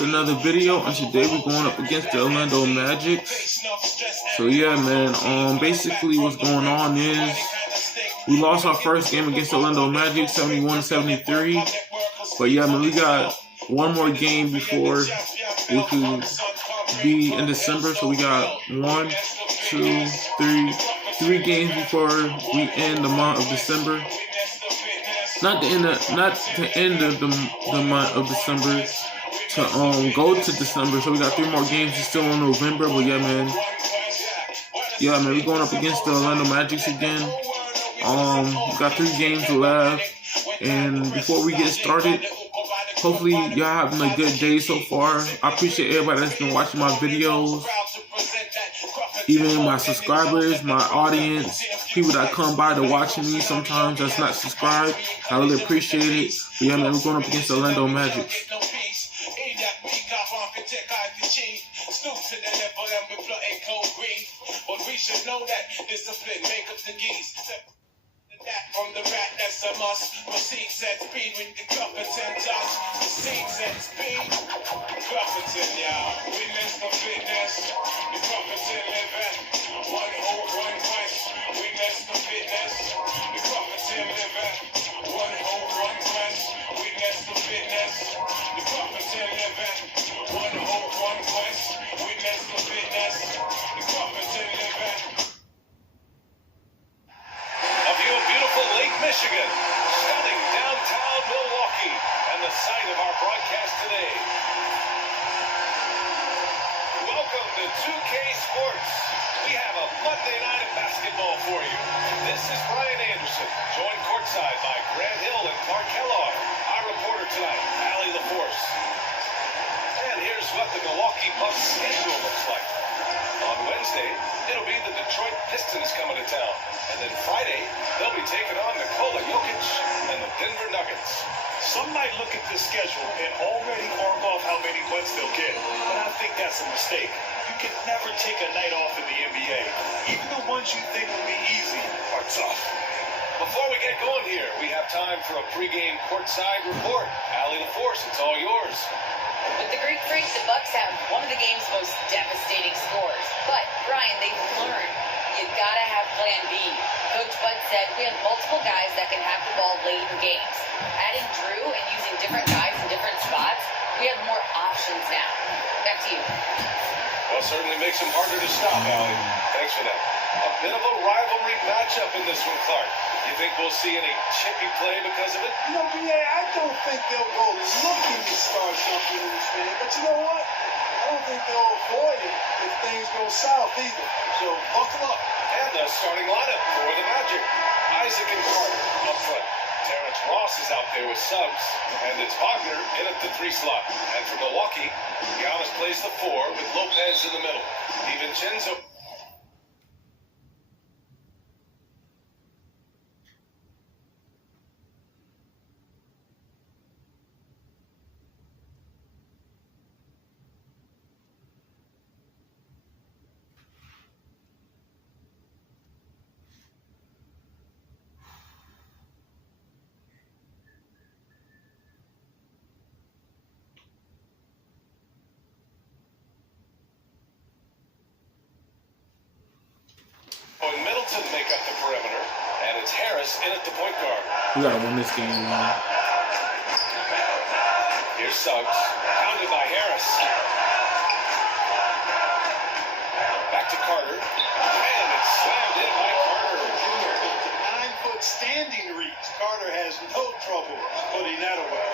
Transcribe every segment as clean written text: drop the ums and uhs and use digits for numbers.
with another video, and today we're going up against the Orlando Magic. So yeah, man, basically what's going on is we lost our first game against the Orlando Magic, 71-73. But yeah, man, we got one more game before we could be in December. So we got 1, 2, 3 games before we end the month of December. Not the end of the month of December, to go to December. So we got 3 more games still in November. But yeah, man, we're going up against the Orlando Magic again. We got 3 games left, and before we get started, hopefully y'all having a good day so far. I appreciate everybody that's been watching my videos, even my subscribers, my audience, people that come by to watching me sometimes that's not subscribed. I really appreciate it. But yeah, man, we're going up against the Orlando Magic. From the rat, that's a must. Proceeds at speed with the Clufferton dust. Proceeds at speed. Clufferton, y'all. Witness the fitness. The Clufferton living. One hope, one quest. Witness the fitness. The Clufferton living. One hope, one quest. Witness the fitness. The Clufferton living. One hope, one quest. Witness the fitness. The Clufferton living. Michigan, stunning downtown Milwaukee, and the site of our broadcast today. Welcome to 2K Sports. We have a Monday night of basketball for you. This is Brian Anderson, joined courtside by Grant Hill and Clark Kellogg. Our reporter tonight, Allie LaForce. And here's what the Milwaukee Bucks schedule looks like. On Wednesday, it'll be the Detroit Pistons coming to town. And then Friday, they'll be taking on Nikola Jokic and the Denver Nuggets. Some might look at this schedule and already mark off how many wins they'll get. But I think that's a mistake. You can never take a night off in the NBA. Even the ones you think will be easy are tough. Before we get going here, we have time for a pregame courtside report. Allie LaForce, it's all yours. With the Greek Freaks, the Bucks have one of the game's most devastating scores. But, Brian, they've learned you gotta have plan B. Coach Bud said we have multiple guys that can have the ball late in games. Adding Drew and using different guys in different spots, we have more options now. Back to you. Well, certainly makes them harder to stop, Allie. Thanks for that. A bit of a rivalry matchup in this one, Clark. You think we'll see any chippy play because of it? You know, BA, I don't think they'll go looking to start something in this game. But you know what? I don't think they'll avoid it if things go south either. So buckle up. And the starting lineup for the Magic. Isaac and Carter up front. Terrence Ross is out there with subs. And it's Wagner in at the 3 slot. And for Milwaukee, Giannis plays the 4 with Lopez in the middle. DiVincenzo. Middleton make up the perimeter, and it's Harris in at the point guard. We gotta win this game, man. Here's Suggs, pounded by Harris. Back to Carter, and it's slammed in by Carter. The 9-foot standing reach. Carter has no trouble putting that away.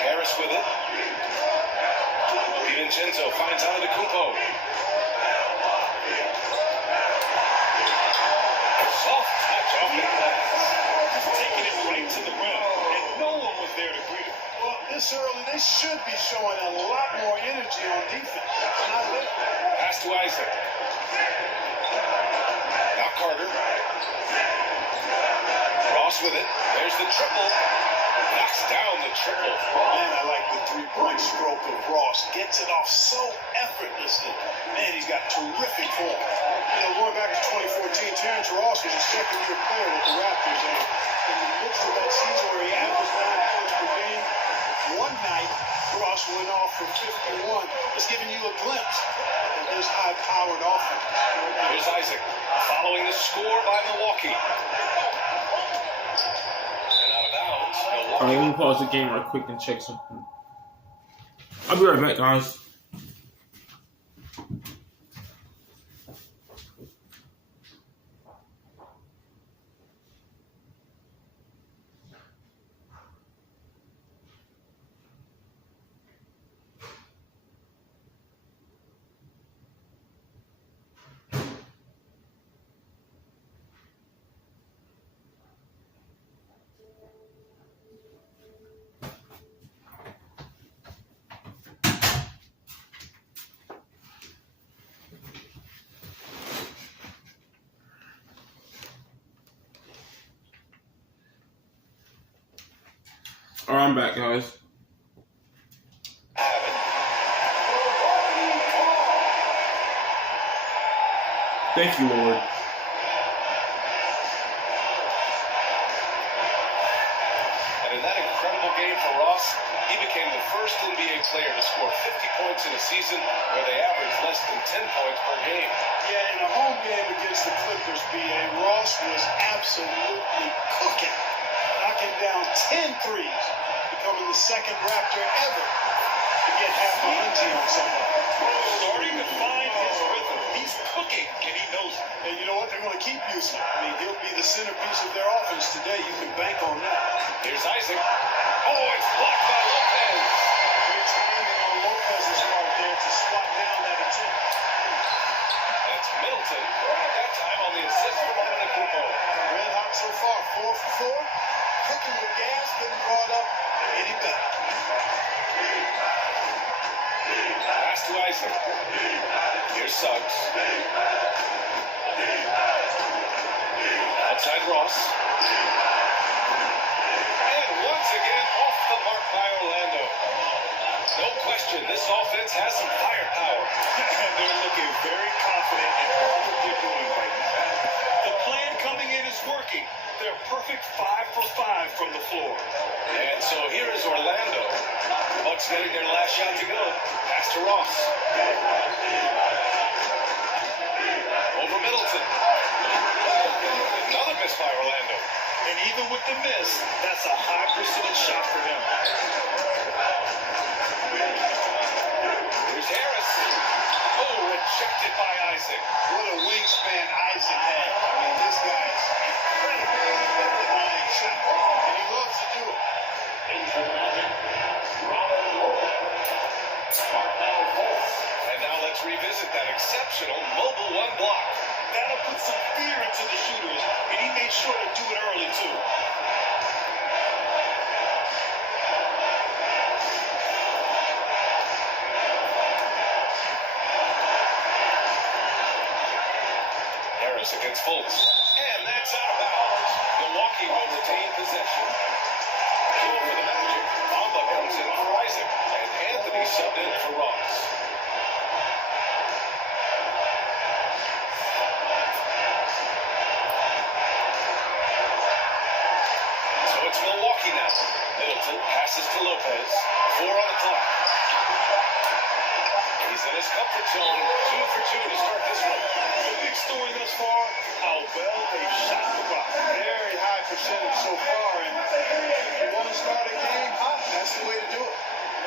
Harris with it. DiVincenzo finds Antetokounmpo. Soft touch off the glass. Just taking it right to the rim, and no one was there to greet him. Well, this early, they should be showing a lot more energy on defense. Not there. Pass to Isaac. Now Carter. Ross with it. There's the triple. Knocks down the triple. Man, I like the 3-point stroke of Ross. Gets it off so effortlessly. Man, he's got terrific form. You know, going back to 2014, Terrence Ross was a second-year player with the Raptors. And in the midst of that season where he averaged 9 points per game, Ross went off for 51. Just giving you a glimpse of this high-powered offense. Here's Isaac following the score by Milwaukee. And out of bounds, All right, Milwaukee. let me pause the game right quick and check something. I'll be right back, guys. All right, I'm back, guys. Thank you, Lord. And in that incredible game for Ross, he became the first NBA player to score 50 points in a season where they averaged less than 10 points per game. Yeah, in a home game against the Clippers, B.A., Ross was absolutely cooking, knocking down 10 threes, becoming the second Raptor ever to get half a hunting on somebody. Starting to find his rhythm. He's cooking, and he knows it. And you know what? They're going to keep using him. I mean, he'll be the centerpiece of their offense today. You can bank on that. Here's Isaac. Oh, it's blocked by Lopez. Good timing on Lopez's part there to swat down that attempt. That's Middleton. At that time on the assist from Antetokounmpo. Red hot so far, 4 for 4. Cooking with gas, couldn't draw it up any better. Pass to Isaac. Here's Suggs. Outside Ross. And once again off the mark by Orlando. No question, this offense has some firepower. And they're looking very confident in all that they're doing right now. The plan coming in is working. They're perfect 5 for 5 from the floor. And so here is Orlando. Bucks getting their last shot to go. Pass to Ross. Over Middleton. Another miss by Orlando. And even with the miss, that's a high percentage shot for him. Here's Harris. Oh, rejected by Isaac. What a wingspan Isaac had. I mean, this guy is incredible at denying shot. And he loves to do it. And now let's revisit that exceptional mobile one block. That'll put some fear into the shooters, and he made sure to do it early, too. Harris against Fultz. And that's out of bounds. Milwaukee will retain possession. Kill for the Magic. Bamba comes in for Isaac. And Anthony subbed in for Ross. So it's Milwaukee now. Middleton passes to Lopez. 4 on the clock. He's in his comfort zone. 2 for 2 to start this one. The big story thus far, how well they've shot the rock. Very high percentage so far. And if you want to start a game hot, that's the way to do it.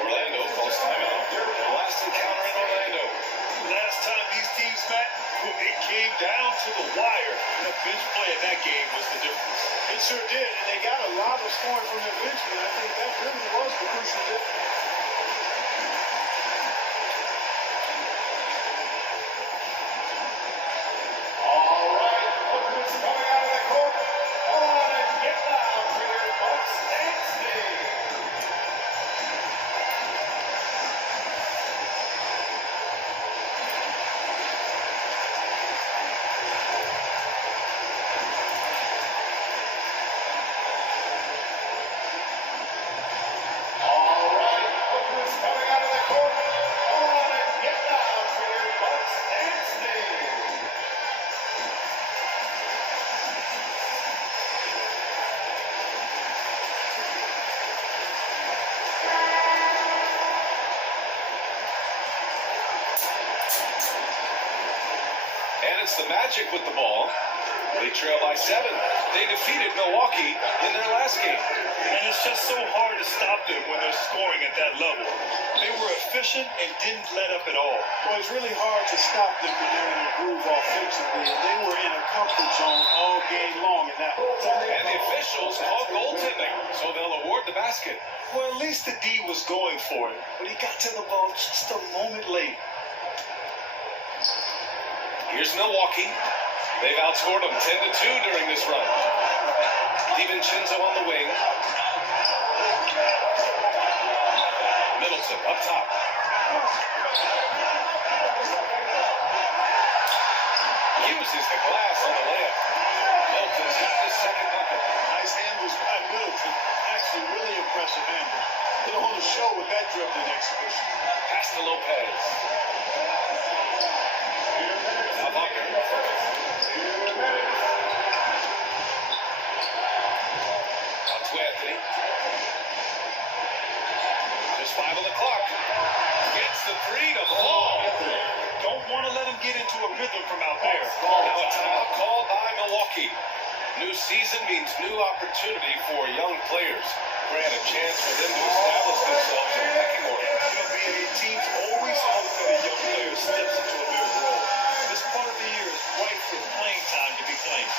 Orlando calls timeout. The last encounter in Orlando. Last time these teams met, it came down to the wire. The bench play in that game was the difference. It sure did. And they got a lot of scoring from their bench, but I think that really was the crucial difference. All right, Clippers coming out of the court. Come on and get loud for your Bucks dance day. against the Magic with the ball. They trail by 7. They defeated Milwaukee in their last game. And it's just so hard to stop them when they're scoring at that level. They were efficient and didn't let up at all. Well, it's really hard to stop them when they're in a groove offensively, and they were in a comfort zone all game long in that one. And the officials called goaltending, so they'll award the basket. Well, at least the D was going for it, but he got to the ball just a moment late. Here's Milwaukee. They've outscored them 10-2 during this run. DiVincenzo on the wing. Middleton up top. Uses the glass on the layup. Middleton's got his second bucket. Nice handles by Middleton. Actually, really impressive handle. Put on the show with that dribbling exhibition. Pass to Lopez. Now Bucker. Out to Anthony. Just 5 on the clock. Gets the 3 to fall. Don't want to let him get into a rhythm from out there. Now a timeout called by Milwaukee. New season means new opportunity for young players. Grant a chance for them to establish themselves in the pecking order. NBA teams always hope that a young player steps into a bigger role. This part of the year is ripe for playing time to be claimed.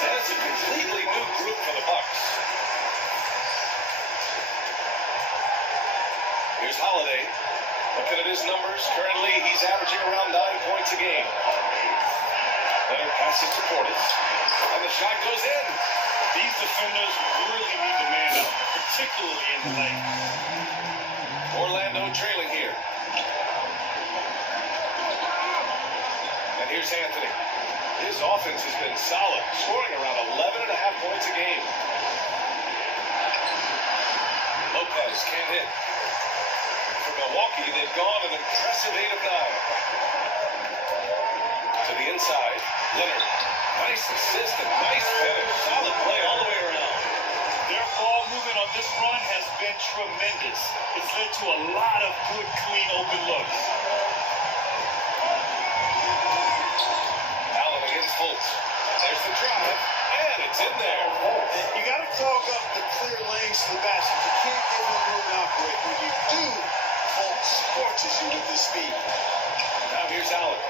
And it's a completely new group for the Bucks. Here's Holiday. Looking at his numbers, currently he's averaging around 9 points a game. Leonard passes to Portis, and the shot goes in. These defenders really need to man up, particularly in the lane. Orlando trailing here. And here's Anthony. His offense has been solid, scoring around 11.5 points a game. Lopez can't hit. For Milwaukee, they've gone an impressive 8 of 9. To the inside, Leonard. Nice assist and nice finish. Solid play all the way around. Their ball movement on this run has been tremendous. It's led to a lot of good, clean, open looks. Allen against Fultz. There's the drive, and it's in there. You got to clog up the clear lanes to the basket. You can't give him room to operate. When you do, Fultz scorches you with his speed. Now here's Allen.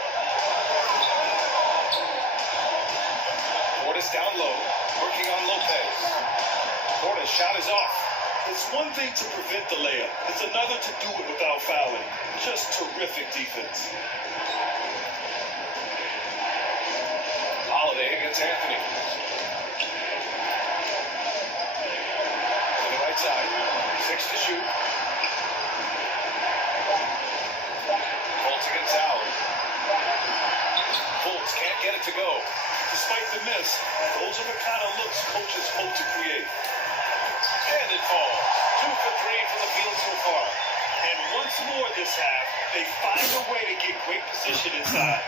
Portis down low, working on Lopez. Portis' shot is off. It's one thing to prevent the layup. It's another to do it without fouling. Just terrific defense. Holiday against Anthony. To the right side. 6 to shoot. Fultz against Allen. Fultz can't get it to go. Despite the miss, those are the kind of looks coaches hope to create. And it falls. 2 for 3 from the field so far. And once more this half, they find a way to get great position inside.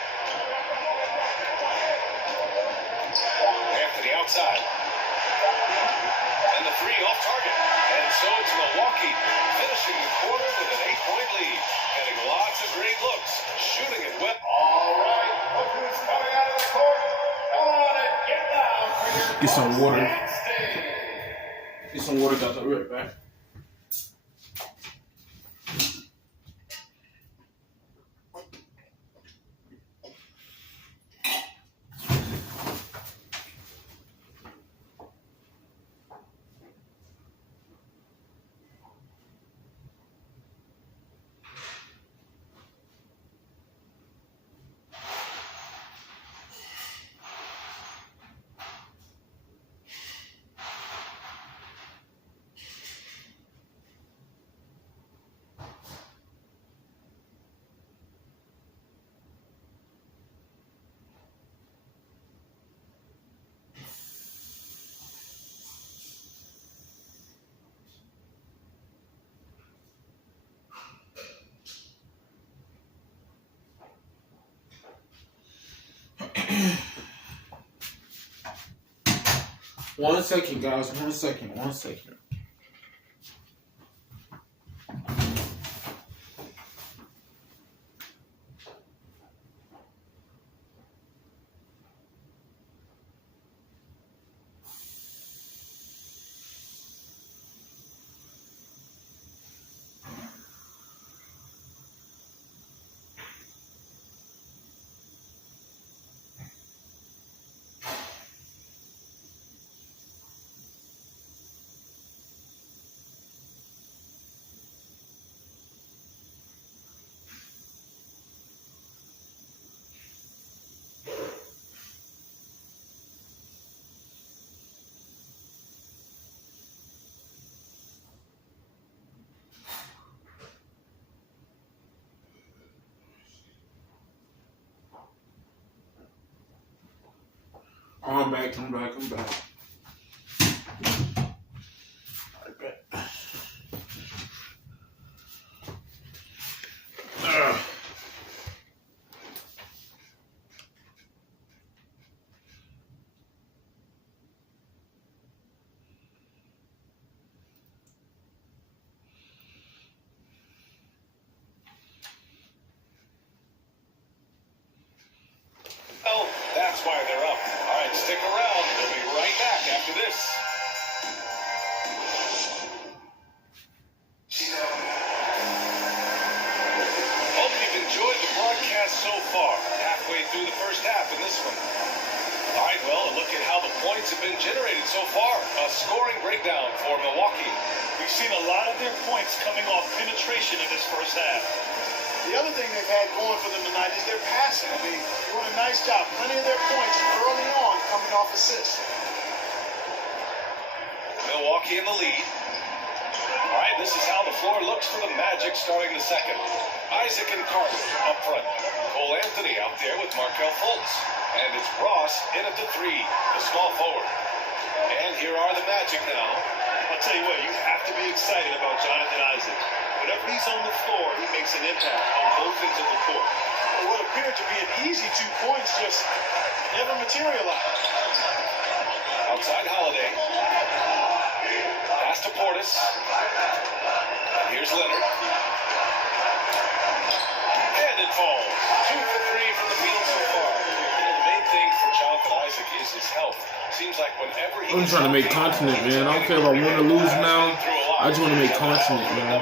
Anthony outside. And the 3 off target. And so it's Milwaukee finishing the quarter with an 8-point lead. Getting lots of great looks. Shooting it well. All right. Look who's coming out of the court. Come on and get down for your Get some water. next stage. Get some water, guys. I'll be right back. 1 second, guys. 1 second. 1 second. Oh, I'm back. I'm back. Right back. Oh, that's why they're up. All right, stick around. We'll be right back after this. Hope you've enjoyed the broadcast so far. Halfway through the first half in this one. All right, well, a look at how the points have been generated so far. A scoring breakdown for Milwaukee. We've seen a lot of their points coming off penetration in this first half. The other thing they've had going for them tonight is their passing. I mean, doing a nice job. Plenty of their points early on coming off assists. Milwaukee in the lead. All right, this is how the floor looks for the Magic starting the second. Isaac and Carter up front. Cole Anthony out there with Markelle Fultz. And it's Ross in at the three, the small forward. And here are the Magic now. I'll tell you what, you have to be excited about Jonathan Isaac. Whenever he's on the floor, he makes an impact on both ends of the court. Well, what appeared to be an easy 2 points just never materialized. Outside Holiday. Pass to Portis. And here's Leonard. And it falls. 2 for 3 from the field so far. The main thing for Jonathan Isaac is his health. Seems like whenever he I'm trying to make continent, man. I don't care if I win or lose now. I just want to make continent, man.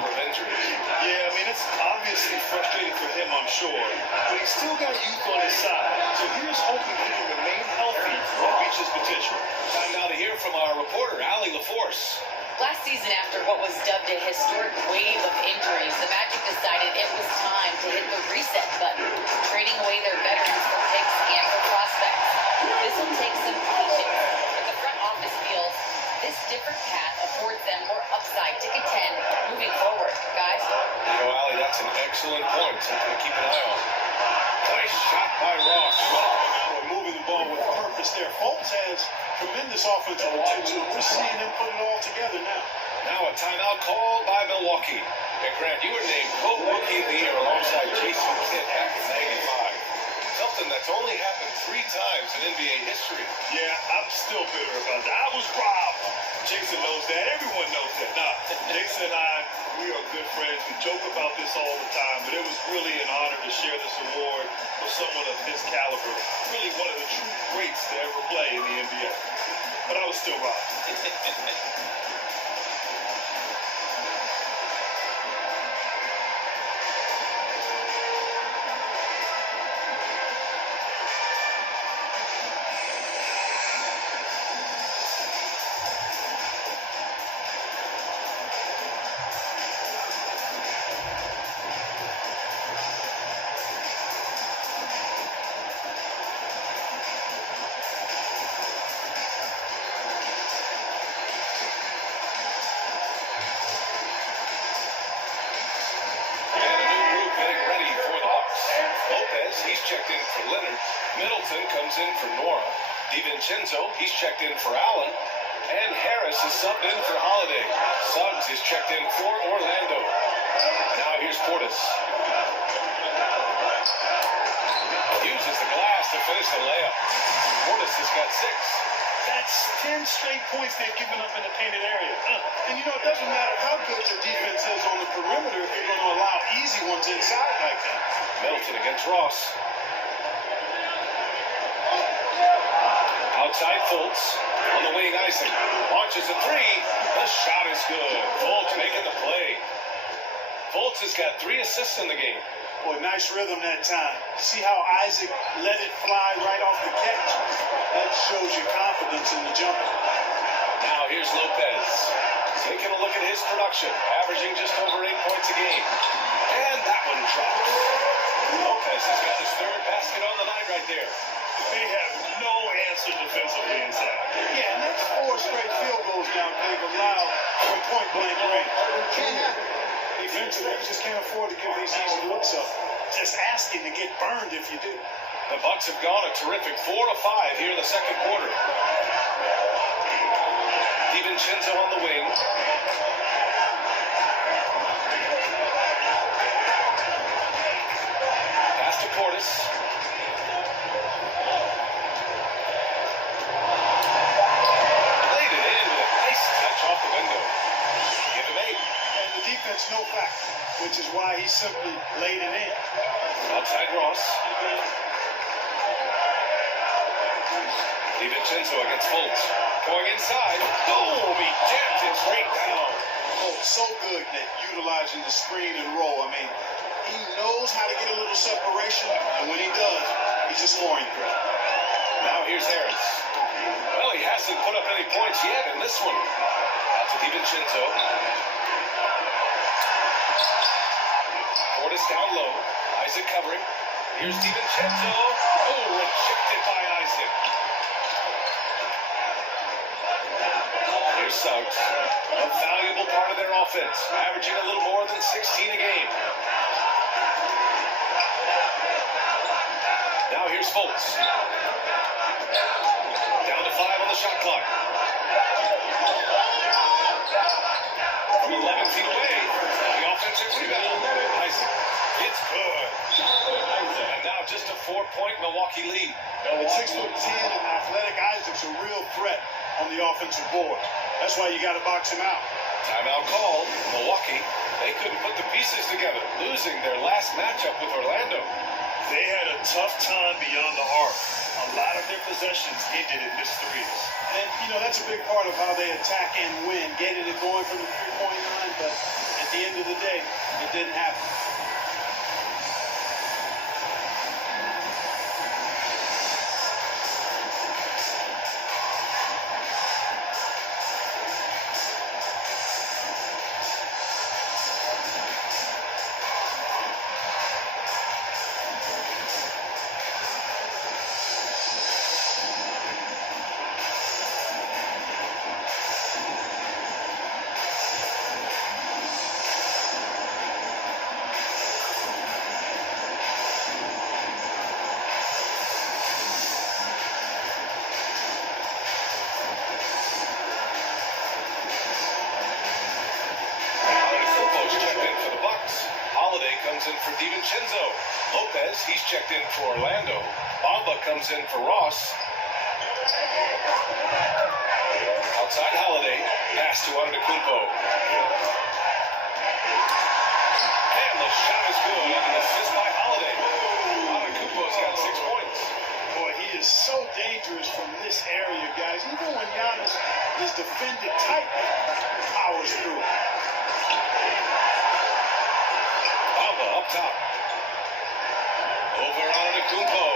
Yeah, I mean, it's obviously frustrating for him, I'm sure. But he's still got youth on his side. So here's hoping he can remain healthy and reach his potential. Time now to hear from our reporter, Allie LaForce. Last season, after what was dubbed a historic wave of injuries, the Magic decided it was time to hit the reset button, trading away their veterans for picks and for prospects. This will take some patience, but the front office feels this different path affords them more upside to contend moving forward. Guys? You know, Allie, that's an excellent point. Something to keep an eye on. Nice shot by Ross. We're moving the ball with purpose there. Fultz has tremendous offensive potential. We're seeing him put it all together now. Now a timeout called by Milwaukee. And Grant, you were named co-rookie of the year alongside Jason Kidd back in '95. Something that's only happened 3 times in NBA history. Yeah, I'm still bitter about that. I was robbed. Jason knows that. Everyone knows that. Nah, Jason and I, we are good friends. We joke about this all the time, but it was really an honor to share this award with someone of his caliber. Really one of the true greats to ever play in the NBA. But I was still robbed. checked in for Leonard. Middleton comes in for Nora. DiVincenzo, he's checked in for Allen. And Harris is subbed in for Holiday. Suggs is checked in for Orlando. Now here's Portis. Uses the glass to finish the layup. Portis has got 6. That's 10 straight points they've given up in the painted area. And you know, it doesn't matter how good your defense is on the perimeter if you're going to allow easy ones inside like that. Middleton against Ross. Outside Fultz. On the wing, Isaac. Launches a three. The shot is good. Fultz making the play. Fultz has got 3 assists in the game. Boy, nice rhythm that time. See how Isaac let it fly right off the catch? That shows you confidence in the jumper. Now here's Lopez. Taking a look at his production. Averaging just over 8 points a game. And that one drops. Lopez has got his 3rd basket on the night right there. They have no answer defensively inside. Yeah, and that's 4 straight field goals now they've allowed from point-blank range. Can't happen. Defensively, you just can't afford to give these easy looks up. Just asking to get burned if you do. The Bucks have gone a terrific 4 of 5 here in the second quarter. DiVincenzo on the wing. Pass to Portis. Laid it in with a nice touch off the window. Give him 8. And the defense no factor, which is why he simply laid it in. Outside Ross. DiVincenzo against Fultz. Going inside. Boom! He jammed it straight down. Oh, so good at utilizing the screen and roll. I mean, he knows how to get a little separation, and when he does, he's a scoring threat. Now here's Harris. Well, he hasn't put up any points yet in this one. Out to DiVincenzo. Portis down low. Isaac covering. Here's DiVincenzo. Oh, rejected by Isaac. Here's Suggs. A valuable part of their offense. Averaging a little more than 16 a game. Now here's Fultz. Down to 5 on the shot clock. From 11 feet away, the offensive rebound. Isaac. It's good. And now just a 4-point Milwaukee lead. At 6'10", and athletic Isaac's a real threat on the offensive board. That's why you got to box him out. Timeout called. Milwaukee, they couldn't put the pieces together, losing their last matchup with Orlando. They had a tough time beyond the arc. A lot of their possessions ended in missed threes. And, you know, that's a big part of how they attack and win, getting it going from the three-point line, but at the end of the day, it didn't happen. For DiVincenzo. Lopez, he's checked in for Orlando. Bamba comes in for Ross. Outside Holiday. Pass to Antetokounmpo. And the shot is good. An assist by Holiday. Antetokounmpo's got 6 points. Boy, he is so dangerous from this area, guys. Even when Giannis is defended tight, he powers through it. Up top. Over Antetokounmpo.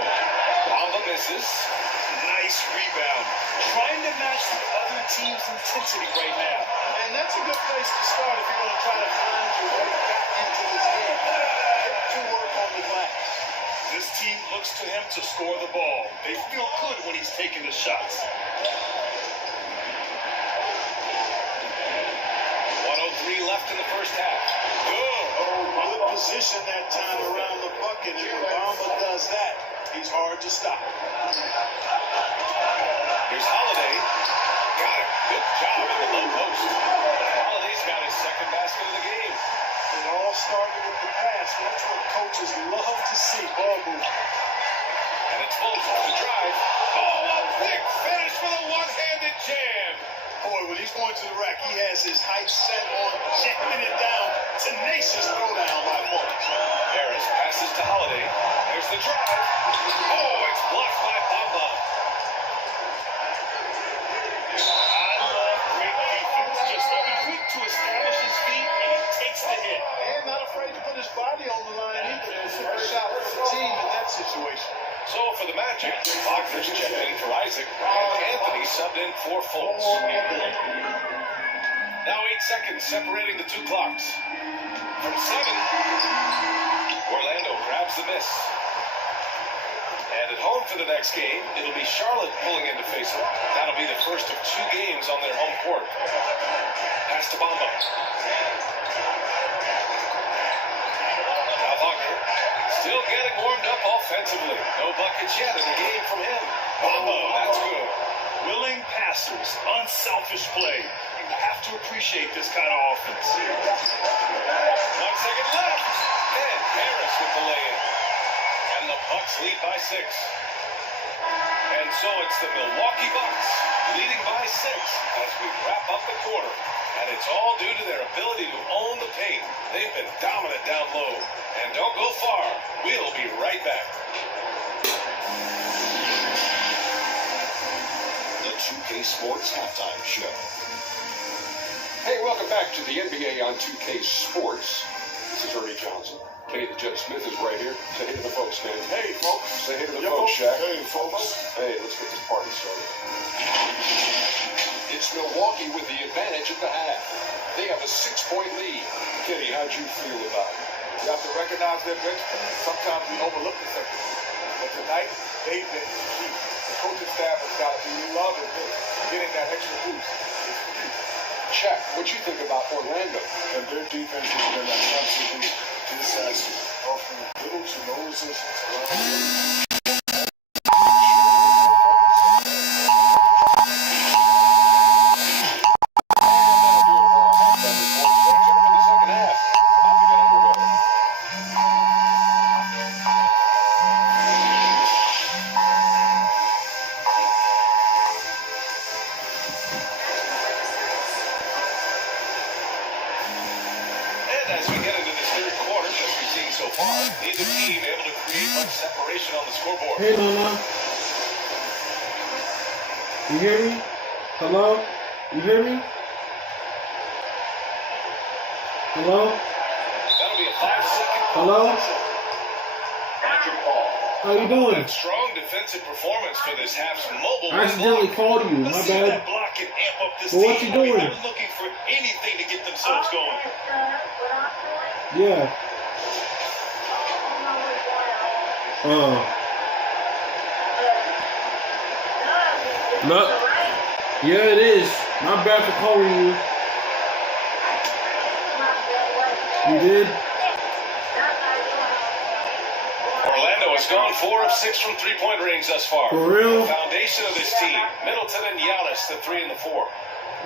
Bamba misses. Nice rebound. Trying to match the other team's intensity right now. And that's a good place to start if you're going to try to find your way back into this game. To work on the glass. This team looks to him to score the ball. They feel good when he's taking the shots. 1:03 left in the first half. Good. Good position that time around the bucket, and when Bamba does that, he's hard to stop. Here's Holiday. Got it. Good job in the low post. Holiday's got his second basket of the game. It all started with the pass. That's what coaches love to see. Ball movement. And it's Fultz on the drive. Oh, a quick finish for the one-handed jam. Boy, when he's going to the rack, he has his height set on jamming it down. Tenacious throwdown by Fultz. Harris passes to Holiday. There's the drive. Oh, it's blocked by Bamba. I love great defense. Just quick to establish his feet, and he takes the hit. And not afraid to put his body on the line either. It's a first shot for the team in that situation. So for the Magic, Wagner's checked in for Isaac, and Anthony subbed in for Fultz. Now 8 seconds separating the two clocks. From 7, Orlando grabs the miss. And at home for the next game, it'll be Charlotte pulling in to face them. That'll be the first of 2 games on their home court. Pass to Bamba. Now Wagner still getting warmed up offensively. No buckets yet in the game from him. Bamba, that's good. Willing passers, unselfish play. You have to appreciate this kind of offense. 1 second left. And Harris with the lay-in. And the Bucks lead by 6. And so it's the Milwaukee Bucks leading by 6 as we wrap up the quarter. And it's all due to their ability to own the paint. They've been dominant down low. And don't go far. We'll be right back. The 2K Sports Halftime Show. Hey, welcome back to the NBA on 2K Sports. This is Ernie Johnson. Kenny the Jet Smith is right here. Say hey to the folks, man. Hey, folks. Say hey to the folks, Shaq. Hey, folks. Hey, let's get this party started. It's Milwaukee with the advantage at the half. They have a 6-point lead. Kenny, how'd you feel about it? You have to recognize their bench players. Sometimes we overlook the second. But tonight, they've been key. The coaching staff has got to be loving this. Getting that extra boost. Shaq, what you think about Orlando? And their defense has been an absolute disaster. Offering little to no resistance around As we get into this third quarter, as we've seen so far, neither team able to create much separation on the scoreboard. Hey, Mama. You hear me? Hello? You hear me? Hello? That'll be a 5-second. Hello? How you doing? Strong defensive performance for this half's mobile. I accidentally called you. My Let's see bad. that block and amp up this But what team. you doing? They're looking for anything to get themselves going. Yeah. No. Yeah, it is. My bad for calling you. You did? Orlando has gone 4 of 6 from three-point range thus far. For real? The foundation of this team, Middleton and Giannis, the 3 and the 4.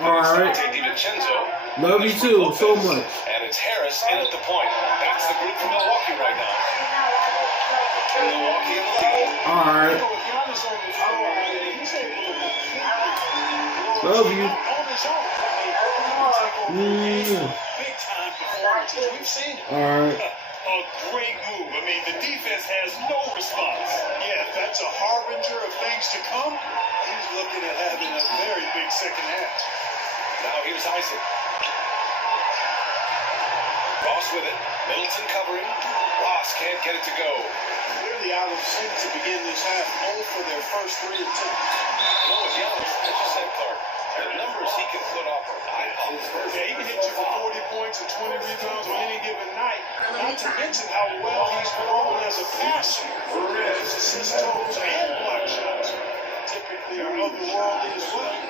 All right. DiVincenzo. Love you too, so much. And it's Harris in at the point. That's the group from Milwaukee right now. Milwaukee in the lead. All right. with Giannis on the floor, he's able to completely Love you. on his own. Big time performances. We've seen it. All right. A great move. I mean, the defense has no response. Yeah, if that's a harbinger of things to come, he's looking at having a very big second half. Now here's Isaac. Ross with it. Middleton covering. Ross can't get it to go. Clearly out of sync to begin this half. 0 for their first 3 attempts. No, with Giannis, as you said, Clark, the numbers he can put up are eye-popping. Yeah, he can hit you for 40 points and 20 rebounds on any given night. Not to mention how well he's grown as a passer. His assist totals and block shots typically are otherworldly as well.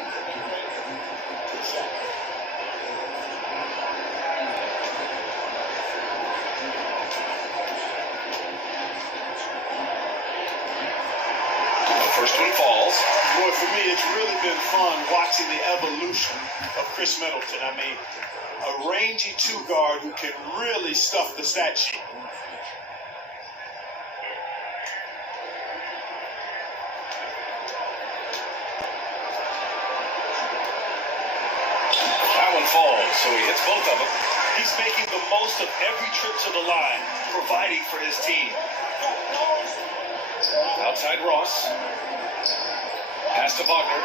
First one falls. Boy, for me, it's really been fun watching the evolution of Chris Middleton. I mean, a rangy 2-guard who can really stuff the stat sheet. falls, so he hits both of them. He's making the most of every trip to the line, providing for his team. Outside Ross. Pass to Wagner.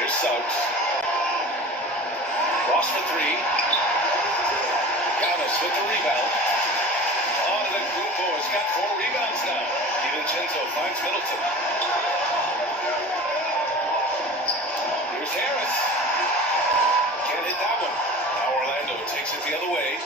Here's Suggs. Ross for three. Giannis with the rebound. On to the Kumpo has got 4 rebounds now. DiVincenzo finds Middleton. Here's Harris. Can't hit that one. Now Orlando takes it the other way.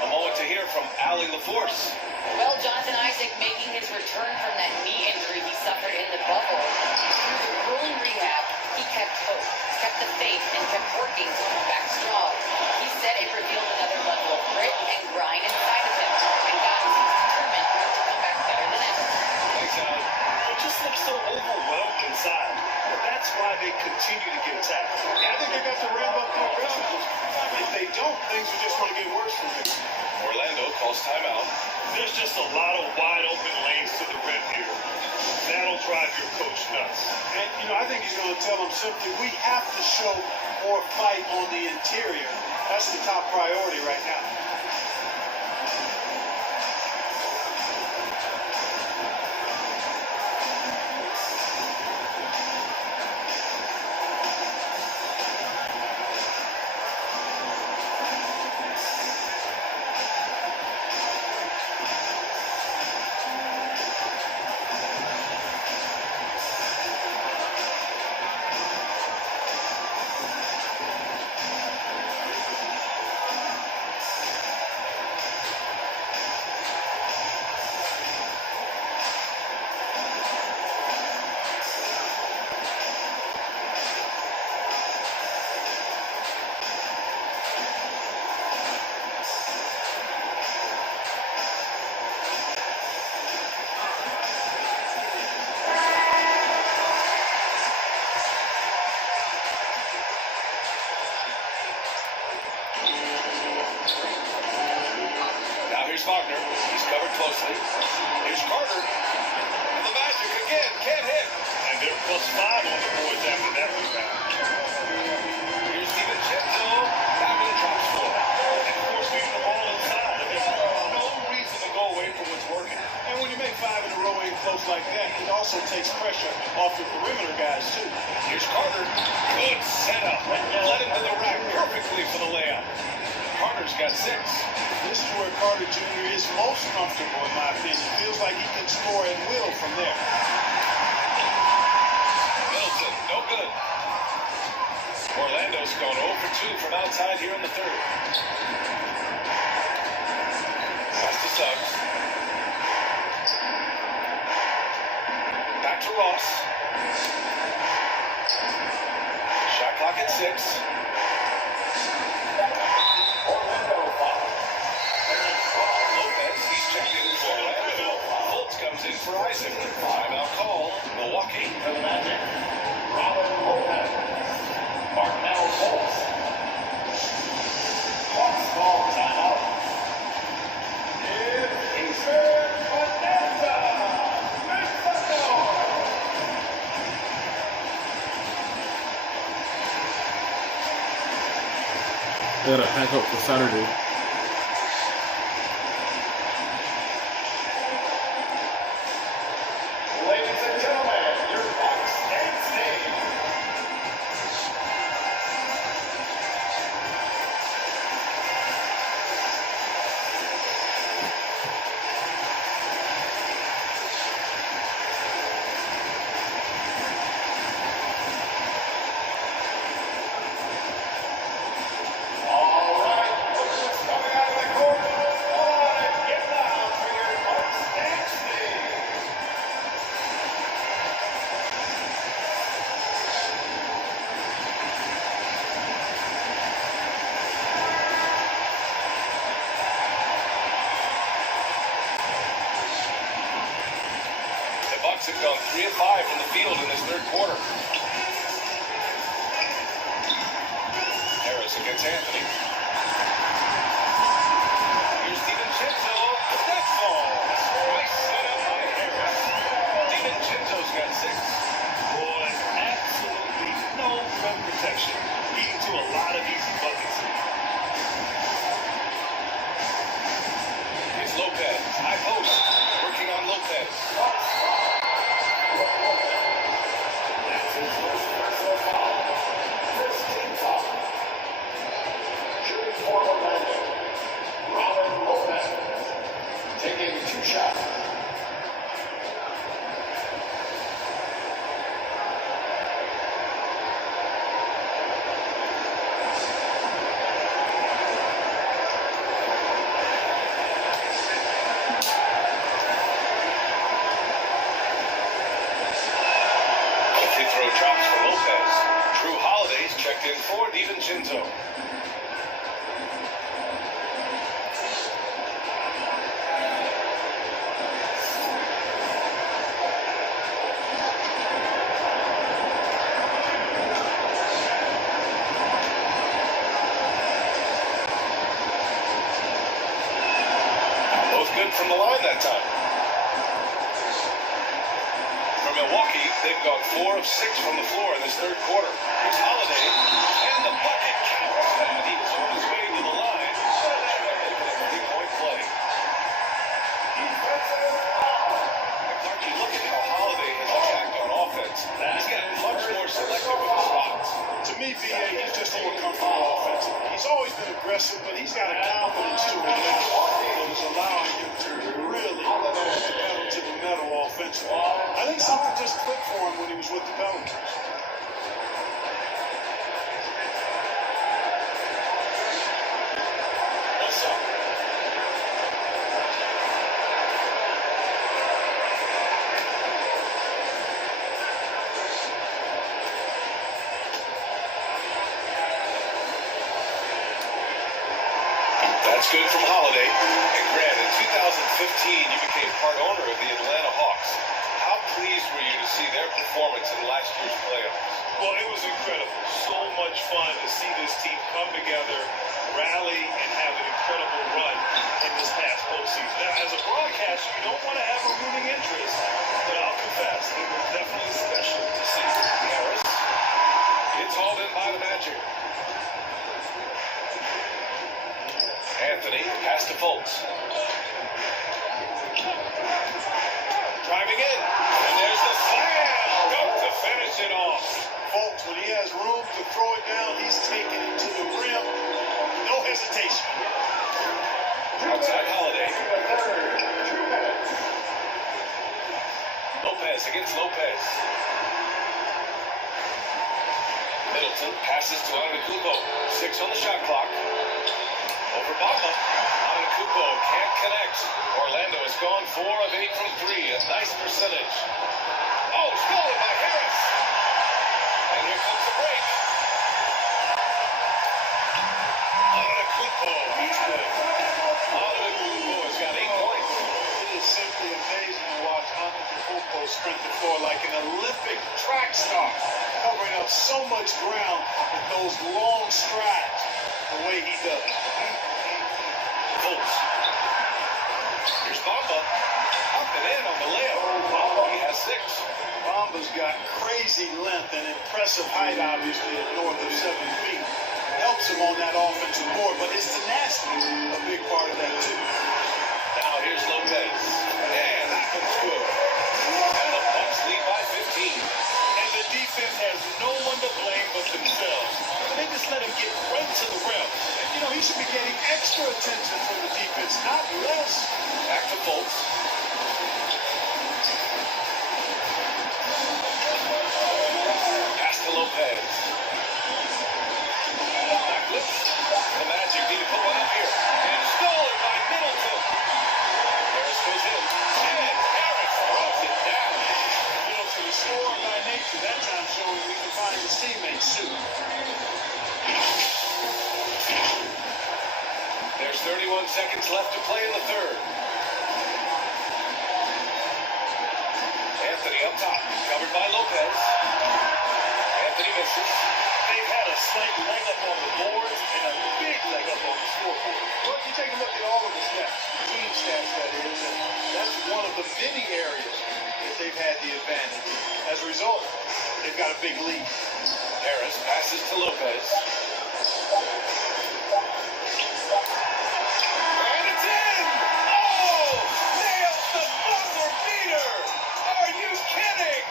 A moment to hear from Allie LaForce. Well, Jonathan Isaac making his return from that knee injury he suffered in the bubble. Through the grueling rehab, he kept hope, kept the faith, and kept working to come back strong. He said it revealed another level of grit and grind inside of him. And guys, he's determined to come back better than ever. Thanks, Allie. They just look so overwhelmed inside. But that's why they continue to get tackled. Yeah, I think they got to ramp up the aggressiveness. If they don't, things are just going to get worse from here. Orlando calls timeout. There's just a lot of wide open lanes to the rim here. That'll drive your coach nuts. And, I think he's going to tell them simply, we have to show more fight on the interior. That's the top priority right now. Wagner. He's covered closely. Here's Carter. And the Magic again. Can't hit. And they're +5 on the boards after that rebound. Here's DiVincenzo. That one drops 4. And forcing the ball inside. There's no reason to go away from what's working. And when you make 5 in a row in close like that, it also takes pressure off the perimeter guys, too. Here's Carter. Good setup. Led him to the rack perfectly for the layup. Carter's got 6. This is where Carter Jr. is most comfortable, in my opinion. Feels like he can score at will from there. Middleton, no good. Orlando's going 0 for 2 from outside here in the third. Pass to Suggs. Back to Ross. Shot clock at 6. Orlando foul. Lopez, he's checked in for Orlando. Fultz comes in for Isaac. Timeout call. Milwaukee. For the Magic, Robert Lopez, Markelle Fultz. Hawks call timeout. Eastern Bonanza, Mexico. They gotta pack up for Saturday. Ladies and gentlemen, your Bucks and State. All right, what's coming out of the court? All right, get down for your Bucks and State. The Bucks have gone 3 of 5 from the field in this third quarter. Harris against Anthony. Here's DiVincenzo. That falls. Nice setup by Harris. DiVincenzo's got 6. Boy, absolutely no rim protection. for DiVincenzo. Both good from the line that time. For Milwaukee, they've gone 4 of 6 from the floor in this third quarter. Here's Holiday, and the bucket counts. And he was on his way to the line. So making a 3-point play. McCarthy, look at how Holiday has attacked on offense. He's gotten much more selective with his spots. To me, VA, he's just more comfortable offensively. He's always been aggressive, but he's got a confidence to him now that is allowing him to really put the pedal to the metal offensively. I think something just clicked for him when he was with the Pelicans. What's up? That's good from Holiday. And Grant, in 2015, you became part owner of the Atlanta Hawks. How pleased were you to see their performance in last year's playoffs? Well, it was incredible. So much fun to see this team come together, rally, and have an incredible run in this past postseason. Now, as a broadcaster, you don't want to have a rooting interest, but I'll confess, it was definitely special to see. Harris. It's hauled in by the Magic. Anthony, pass to Fultz. Driving in, and there's the slam. Go to finish it off. Folks, when he has room to throw it down, he's taking it to the rim. No hesitation. Outside Holiday. Lopez against Lopez. Middleton passes to Antetokounmpo. 6 on the shot clock. Over Bamba. Antetokounmpo can't connect. Orlando has gone 4 of 8 from 3. A nice percentage. Oh, stolen by Harris. And here comes the break. Antetokounmpo, he's good. Antetokounmpo has got 8 points. It is simply amazing to watch Antetokounmpo sprint the floor like an Olympic track star, covering up so much ground with those long strides the way he does. Fultz. Here's Bamba. Up and in on the layup. He has 6. Bamba's got crazy length and impressive height, obviously, at north of 7 feet. Helps him on that offensive board, but his tenacity is a big part of that, too. Now here's Lopez. And that one's good. And the Bucks lead by 15. And the defense has no one to blame but themselves. They just let him get right to the rim. And, you know, he should be getting extra attention from the defense, not less. Back to Fultz. Pass to Lopez. Backless. The Magic need to put one up here. And stolen by Middleton. Harris goes in. And Harris throws it down. Middleton is scoring by nature. That time showing we can find his teammates, too. There's 31 seconds left to play in the third. Anthony up top, covered by Lopez. Anthony misses. They've had a slight leg up on the boards and a big leg up on the scoreboard. Well, you take a look at all of the stats, team stats that is, and that's one of the many areas that they've had the advantage. As a result, they've got a big lead. Harris passes to Lopez. And it's in! Oh! Nails the buzzer beater! Are you kidding?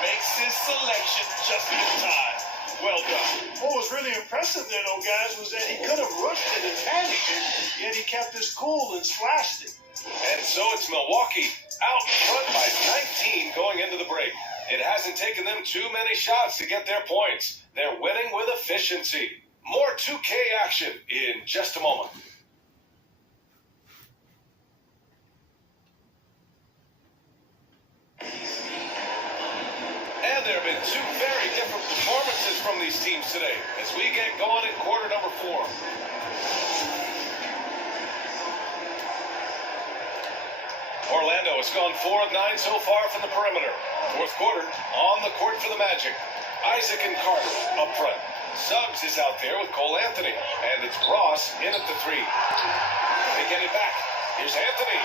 Makes his selection just in time. Well done. What was really impressive there, though, guys, was that he could have rushed it and panicked it, yet he kept his cool and splashed it. And so it's Milwaukee out front by 19 going into the break. It hasn't taken them too many shots to get their points. They're winning with efficiency. More 2K action in just a moment. And there have been 2 very different performances from these teams today as we get going in quarter number 4. Orlando has gone 4 of 9 so far from the perimeter. Fourth quarter, on the court for the Magic. Isaac and Carter up front. Suggs is out there with Cole Anthony. And it's Ross in at the 3. They get it back. Here's Anthony.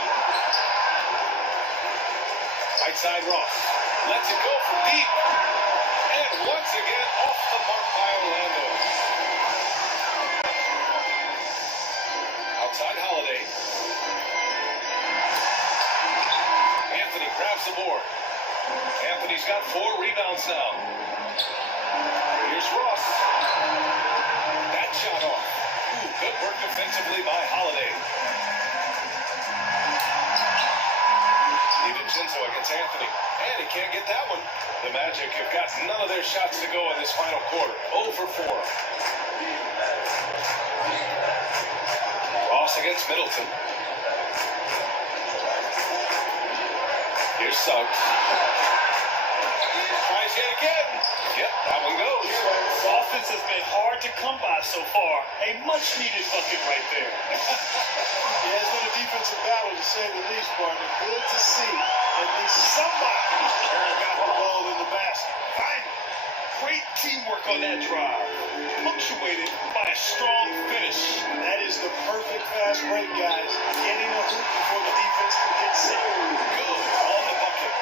Right side Ross. Lets it go from deep. And once again, off the mark by Orlando. Outside Holiday. Anthony grabs the board. Anthony's got 4 rebounds now. Here's Ross. That shot off. Ooh, good work defensively by Holiday. DiVincenzo against Anthony. And he can't get that one. The Magic have got none of their shots to go in this final quarter. 0 for 4. Ross against Middleton. Here's Suggs. Tries yet again. Yep, that one goes. The offense has been hard to come by so far. A much-needed bucket right there. Yeah, it's been a defensive battle to say the least, partner. Good to see at least somebody got the ball in the basket. Finally, great teamwork on that drive. Punctuated by a strong finish. That is the perfect fast break, guys. Getting a hoop before the defense can get set. Good on the bucket.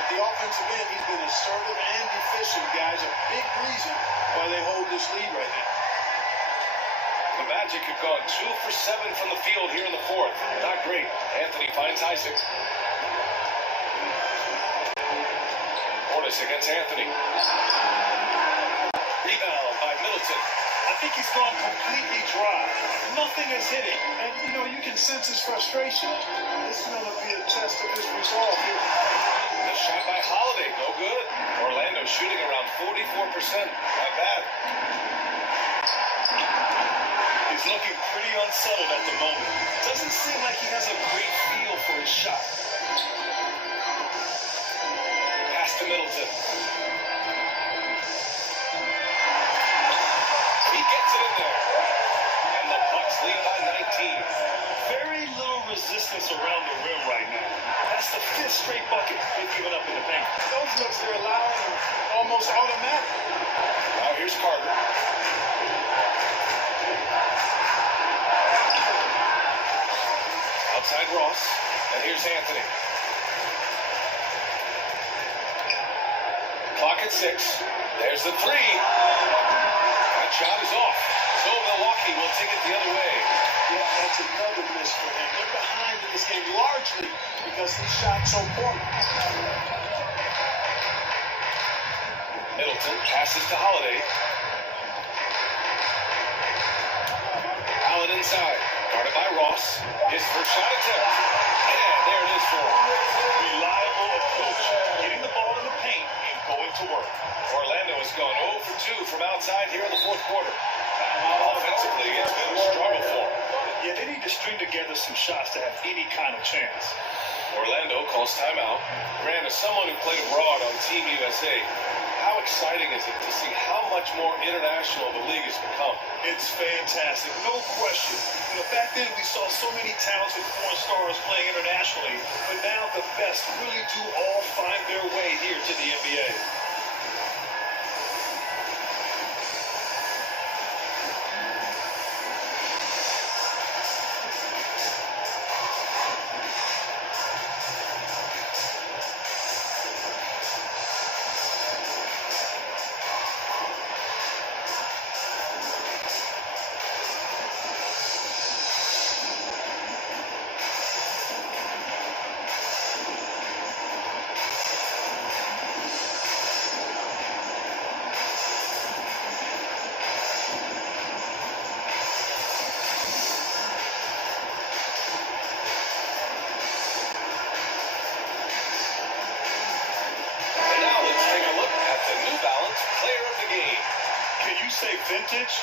At the offensive end, he's been assertive and efficient, guys. A big reason why they hold this lead right now. The Magic have gone 2 for 7 from the field here in the fourth. Not great. Anthony finds Isaac. Portis against Anthony. Rebound by Middleton. I think he's gone completely dry. Nothing is hitting. And, you can sense his frustration. This is going to be a test of his resolve here. The shot by Holiday, no good. Orlando shooting around 44%. Not bad. He's looking pretty unsettled at the moment. Doesn't seem like he has a great feel for his shot. Pass to Middleton. He gets it in there. And the Bucks lead by 19. Very little resistance around the rim right now. That's the 5th straight bucket they've given up in the paint. Those looks they're allowing are almost automatic. Now here's Carter. Outside Ross. And here's Anthony. Clock at 6. There's the 3. That shot is off. So Milwaukee will take it the other way. Yeah, that's another miss for him. They're behind in this game largely because he shot so poorly. Middleton passes to Holiday. Allen inside. Guarded by Ross. His first shot attempt. And there it is for him. Reliable approach. Getting the ball in the paint and going to work. Orlando has gone 0 for 2 from outside here in the fourth quarter. Offensively, it's been a struggle for them. Yeah, they need to string together some shots to have any kind of chance. Orlando calls timeout. Grant, as someone who played abroad on Team USA, how exciting is it to see how much more international the league has become? It's fantastic, no question. Back then we saw so many talented foreign stars playing internationally, but now the best really do all find their way here to the NBA. Say vintage?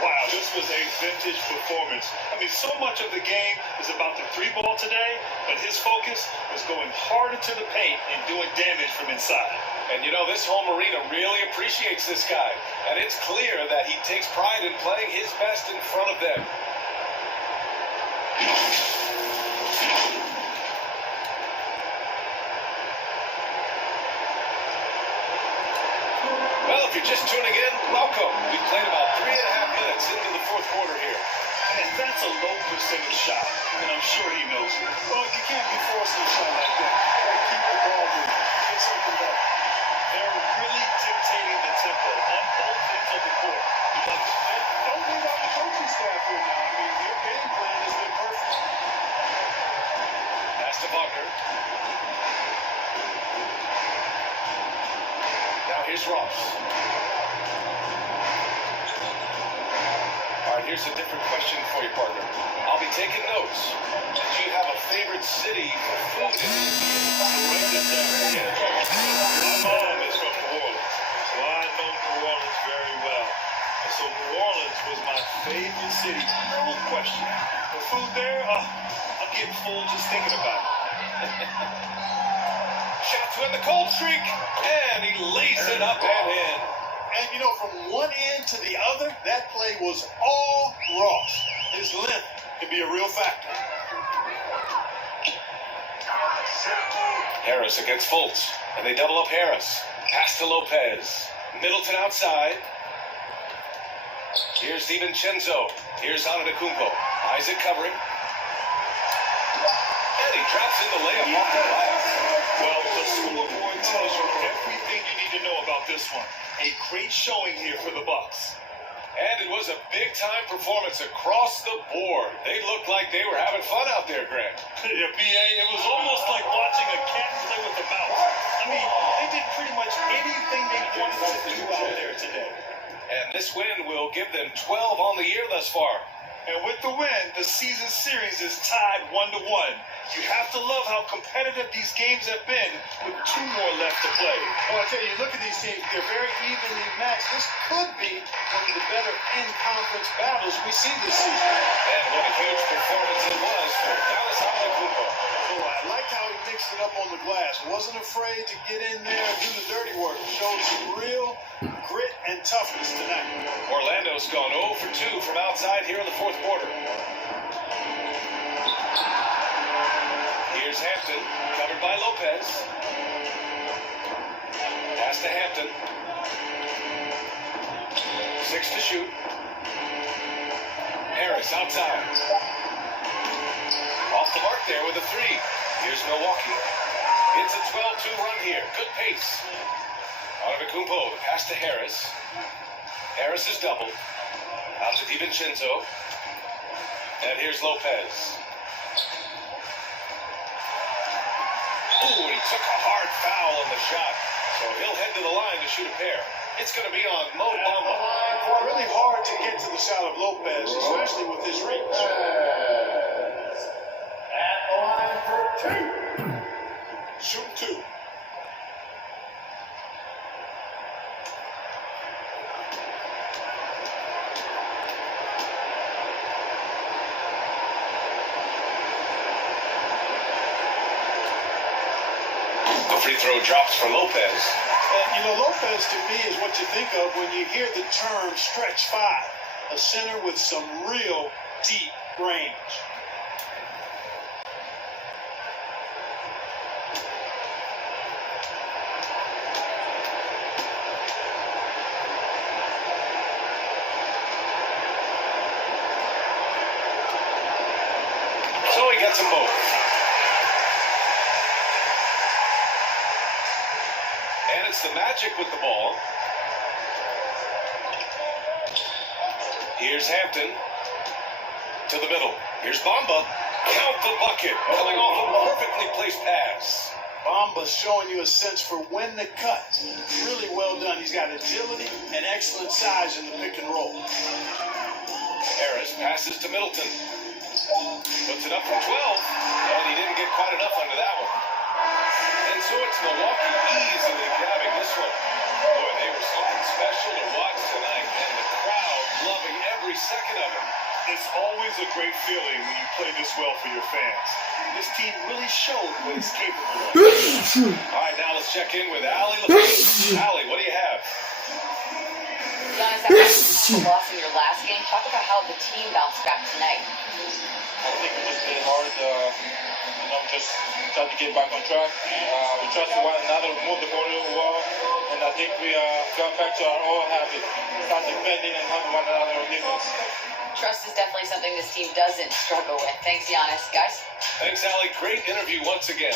Wow, this was a vintage performance. I mean, so much of the game is about the 3-ball today, but his focus was going hard into the paint and doing damage from inside. And you know, this home arena really appreciates this guy. And it's clear that he takes pride in playing his best in front of them. Well, if you're just tuning in, welcome. We played about 3.5 minutes into the fourth quarter here. And that's a low percentage shot, and I'm sure he knows it. Well, you can't be forcing a shot like that. You gotta keep the ball moving. Get something better. They're really dictating the tempo on both ends of the court. But don't leave out the coaching staff here now. I mean, their game plan has been perfect. Pass to Wagner. Now here's Ross. All right, here's a different question for you, partner. I'll be taking notes. Do you have a favorite city for food in Write this down. My mom is from New Orleans, so I know New Orleans very well. And so New Orleans was my favorite city. No question. The food there, I'm getting full just thinking about it. Shot to end the cold streak, and he lays it up and in. And you know, from one end to the other, that play was all Ross. His length can be a real factor. Harris against Fultz, and they double up Harris. Pass to Lopez. Middleton outside. Here's DiVincenzo. Here's Antetokounmpo. Isaac covering. And he drops in the layup off the glass. Well, the scoreboard tells you everything you need to know about this one. A great showing here for the Bucks. And it was a big-time performance across the board. They looked like they were having fun out there, Grant. Yeah, BA, it was almost like watching a cat play with a mouse. I mean, they did pretty much anything they wanted to do out there today. And this win will give them 12 on the year thus far. And with the win, the season series is tied 1-1. You have to love how competitive these games have been with 2 more left to play. Well, I tell you, look at these teams. They're very evenly matched. This could be one of the better in-conference battles we see this season. And what a huge performance it was for Dallas Antetokounmpo. Oh, I liked how he mixed it up on the glass. Wasn't afraid to get in there and do the dirty work. Showed some real grit and toughness tonight. Orlando's gone 0 for 2 from outside here in the fourth quarter. Here's Hampton, covered by Lopez. Pass to Hampton. 6 to shoot. Harris outside. Off the mark there with a 3. Here's Milwaukee. It's a 12-2 run here. Good pace. Antetokounmpo, the pass to Harris. Harris is doubled. Out to DiVincenzo. And here's Lopez. Ooh, and he took a hard foul on the shot. So he'll head to the line to shoot a pair. It's going to be on Mo Bamba. Really hard to get to the shot of Lopez, especially with his reach. At the line for 2. Shoot 2. Free throw drops for Lopez. And, you know, Lopez to me is what you think of when you hear the term stretch 5. A center with some real deep range. So he gets them both. And it's the Magic with the ball. Here's Hampton to the middle. Here's Bamba. Count the bucket. Coming off a perfectly placed pass. Bamba's showing you a sense for when to cut. Really well done. He's got agility and excellent size in the pick and roll. Harris passes to Middleton. Puts it up from 12. And he didn't get quite enough under that one. And so it's Milwaukee easily grabbing this one. Boy, they were something special to watch tonight, and the crowd loving every second of it. It's always a great feeling when you play this well for your fans. this team really showed what it's capable of. All right, now let's check in with Allie LaForce. Allie, what do you have? Giannis, after the loss in your last game, talk about how the team bounced back tonight. I think we just played hard, just tried to get back on track. We trusted one another, moved the ball really well, and I think we got back to our old habit, start defending and helping one another on defense. Trust is definitely something this team doesn't struggle with. Thanks, Giannis. Guys? Thanks, Allie. Great interview once again.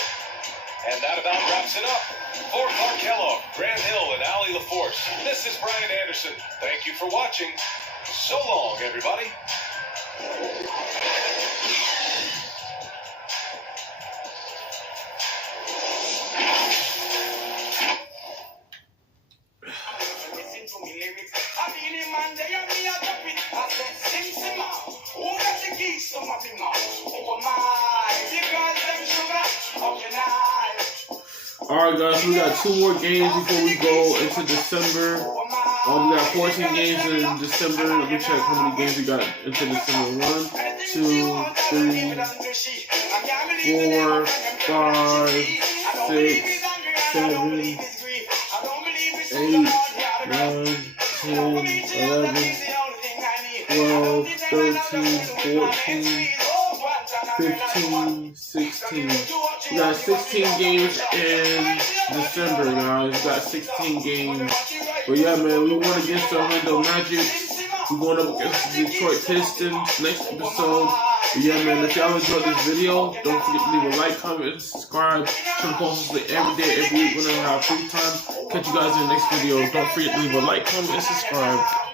And that about wraps it up. For Clark Kellogg, Grant Hill, and Allie LaForce, this is Brian Anderson. Thank you for watching. So long, everybody. Alright guys, we got 2 more games before we go into December. We got 14 games in December. Let me check how many games we got into December. 1, 2, 3, 4, 5, 6, 7, 8, 9, 10, 11, 12, 13, 14, 15, 16. We got 16 games in December, guys. We got 16 games. But yeah, man, we won against the Orlando Magic. We're going up against the Detroit Pistons next episode. But yeah, man, if y'all enjoyed this video, don't forget to leave a like, comment, and subscribe. Turn posts every day, every week, whenever I have free time. Catch you guys in the next video. Don't forget to leave a like, comment, and subscribe.